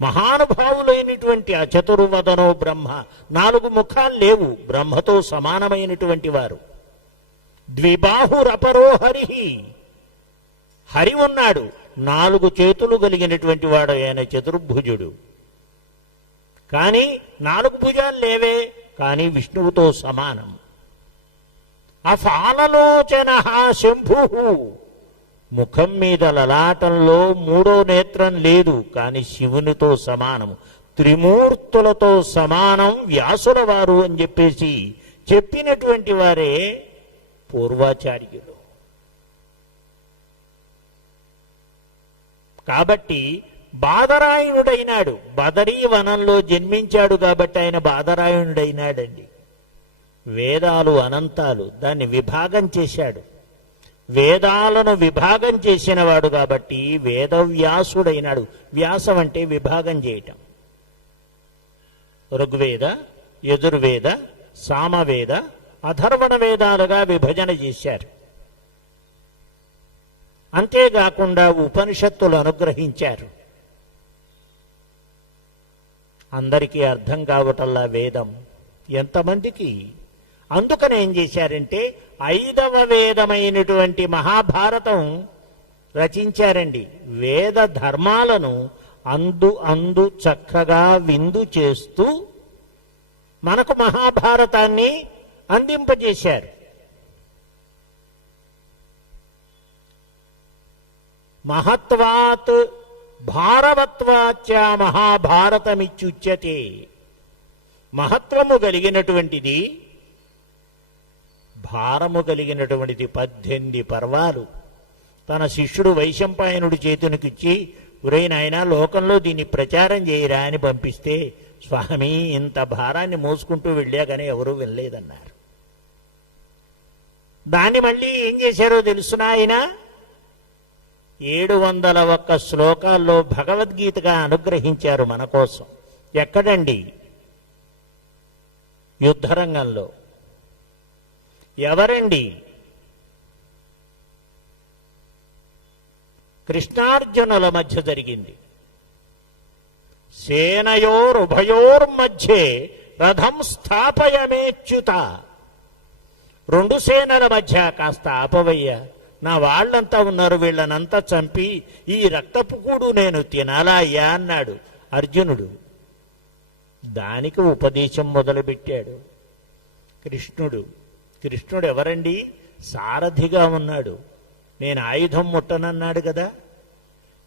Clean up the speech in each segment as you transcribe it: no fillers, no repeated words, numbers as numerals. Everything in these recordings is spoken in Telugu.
మహానుభావులైనటువంటి ఆ చతుర్వదనో బ్రహ్మ, 4 ముఖాలు లేవు, బ్రహ్మతో సమానమైనటువంటి వారు. ద్విబాహురపరో హరి, హరి ఉన్నాడు, 4 చేతులు కలిగినటువంటి వాడు ఆయన చతుర్భుజుడు. కానీ 4 భుజాలు లేవే, కానీ విష్ణువుతో సమానం. అఫాలలోచన శంభు, ముఖం మీద లలాటంలో 3వ నేత్రం లేదు, కానీ శివునితో సమానం. త్రిమూర్తులతో సమానం వ్యాసుల వారు అని చెప్పేసి చెప్పినటువంటి వారే పూర్వాచార్యులు. కాబట్టి బాదరాయణుడైనాడు, బదరీ వనంలో జన్మించాడు కాబట్టి ఆయన బాదరాయణుడైనాడండి. వేదాలు అనంతాలు, దాన్ని విభాగం చేశాడు. వేదాలను విభాగం చేసినవాడు కాబట్టి వేదవ్యాసుడైనాడు. వ్యాసం అంటే విభాగం చేయటం. ఋగ్వేద, యజుర్వేద, సామవేద, అథర్వణ వేదాలుగా విభజన చేశారు. అంతేకాకుండా ఉపనిషత్తులు అనుగ్రహించారు. అందరికీ అర్థం కావటల్లా వేదం ఎంతమందికి? అందుకని ఏం చేశారంటే 5వ వేదమైనటువంటి మహాభారతం రచించారండి. వేద ధర్మాలను అందు చక్కగా విందు చేస్తూ మనకు మహాభారతాన్ని అందింపజేశారు. మహత్వాత్ భారవత్వాచ మహాభారతమిచ్యుచ్యతే. మహత్వము కలిగినటువంటిది, భారము కలిగినటువంటిది. 18 పర్వాలు తన శిష్యుడు వైశంపాయనుడి చేతునికిచ్చి, ఒరే నాయనా లోకంలో దీన్ని ప్రచారం చేయరా అని పంపిస్తే, స్వామి ఇంత భారాన్ని మోసుకుంటూ వెళ్ళాకనే ఎవరూ వినలేదన్నారు. దాన్ని మళ్ళీ ఏం చేశారో తెలుసునా, ఆయన 701 శ్లోకాల్లో భగవద్గీతగా అనుగ్రహించారు మన కోసం. ఎక్కడండి? యుద్ధరంగంలో. ఎవరండి? కృష్ణార్జునుల మధ్య జరిగింది. సేనయోరుభయోర్మధ్యే రథం స్థాపయమేచ్యుత. 2 సేనల మధ్య కాస్త ఆపవయ్యా, నా వాళ్ళంతా ఉన్నారు, వీళ్ళనంతా చంపి ఈ రక్తపు కూడు నేను తినాలా అయ్యా అన్నాడు అర్జునుడు. దానికి ఉపదేశం మొదలుపెట్టాడు కృష్ణుడు. కృష్ణుడు ఎవరండి? సారథిగా ఉన్నాడు. నేను ఆయుధం ముట్టనన్నాడు కదా,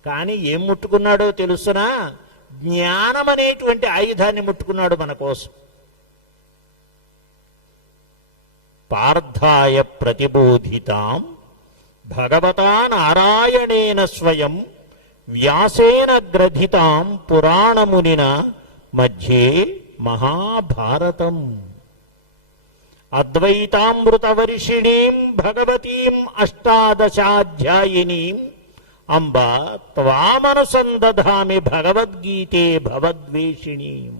కానీ ఏం ముట్టుకున్నాడో తెలుసునా? జ్ఞానం అనేటువంటి ఆయుధాన్ని ముట్టుకున్నాడు మన కోసం. పార్థాయ ప్రతిబోధితాం భగవతా నారాయణేన స్వయం వ్యాసేన గ్రథితాం పురాణమునిన మధ్యే మహాభారతం. అద్వైతామృతవర్షిణీం భగవతీం అష్టాదశాధ్యాయినీం అంబ త్వామనుసందధామి భగవద్గీతే భవద్వేషిణీం.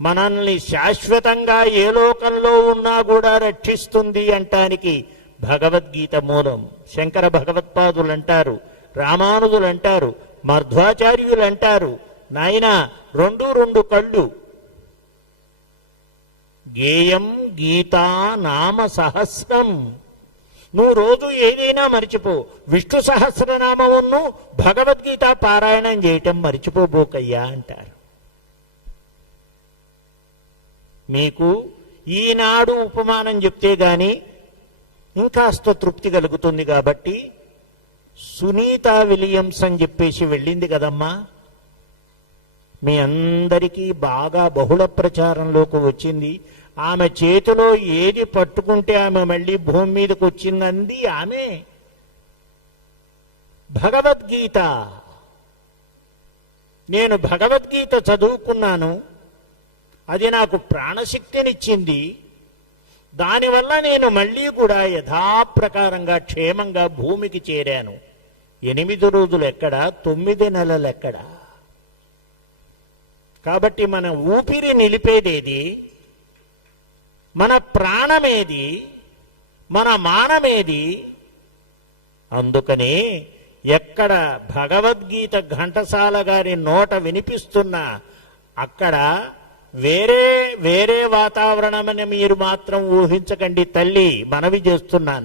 మనల్ని శాశ్వతంగా ఏ లోకంలో ఉన్నా కూడా రక్షిస్తుంది అంటానికి భగవద్గీత మూలం. శంకర భగవత్పాదులు అంటారు, రామానుజులు అంటారు, మధ్వాచార్యులు అంటారు, నాయన 2 కళ్ళు. గేయం గీతా నామ సహస్రం. నువ్వు రోజు ఏదైనా మరిచిపో, విష్ణు సహస్రనామమును భగవద్గీత పారాయణం చేయటం మరిచిపోబోకయ్యా అంటారు. మీకు ఈనాడు ఉపమానం చెప్తే గాని ఇంకాస్త తృప్తి కలుగుతుంది. కాబట్టి సునీత విలియమ్స్ అని చెప్పేసి వెళ్ళింది కదమ్మా, మీ అందరికీ బాగా బహుళ ప్రచారంలోకి వచ్చింది. ఆమె చేతిలో ఏది పట్టుకుంటే ఆమె మళ్ళీ భూమి మీదకి వచ్చిందంది ఆమె భగవద్గీత. నేను భగవద్గీత చదువుకున్నాను, అది నాకు ప్రాణశక్తినిచ్చింది. దానివల్ల నేను మళ్ళీ కూడా యథాప్రకారంగా క్షేమంగా భూమికి చేరాను. 8 రోజులు ఎక్కడా, 9 నెలలు ఎక్కడా. కాబట్టి మన ఊపిరి నిలిపేదేది, మన ప్రాణమేది, మన మానమేది. అందుకనే ఎక్కడ భగవద్గీత ఘంటసాల గారి నోట వినిపిస్తున్నా అక్కడ వేరే వాతావరణమని మీరు మాత్రం ఊహించకండి తల్లి, మనవి చేస్తున్నాను.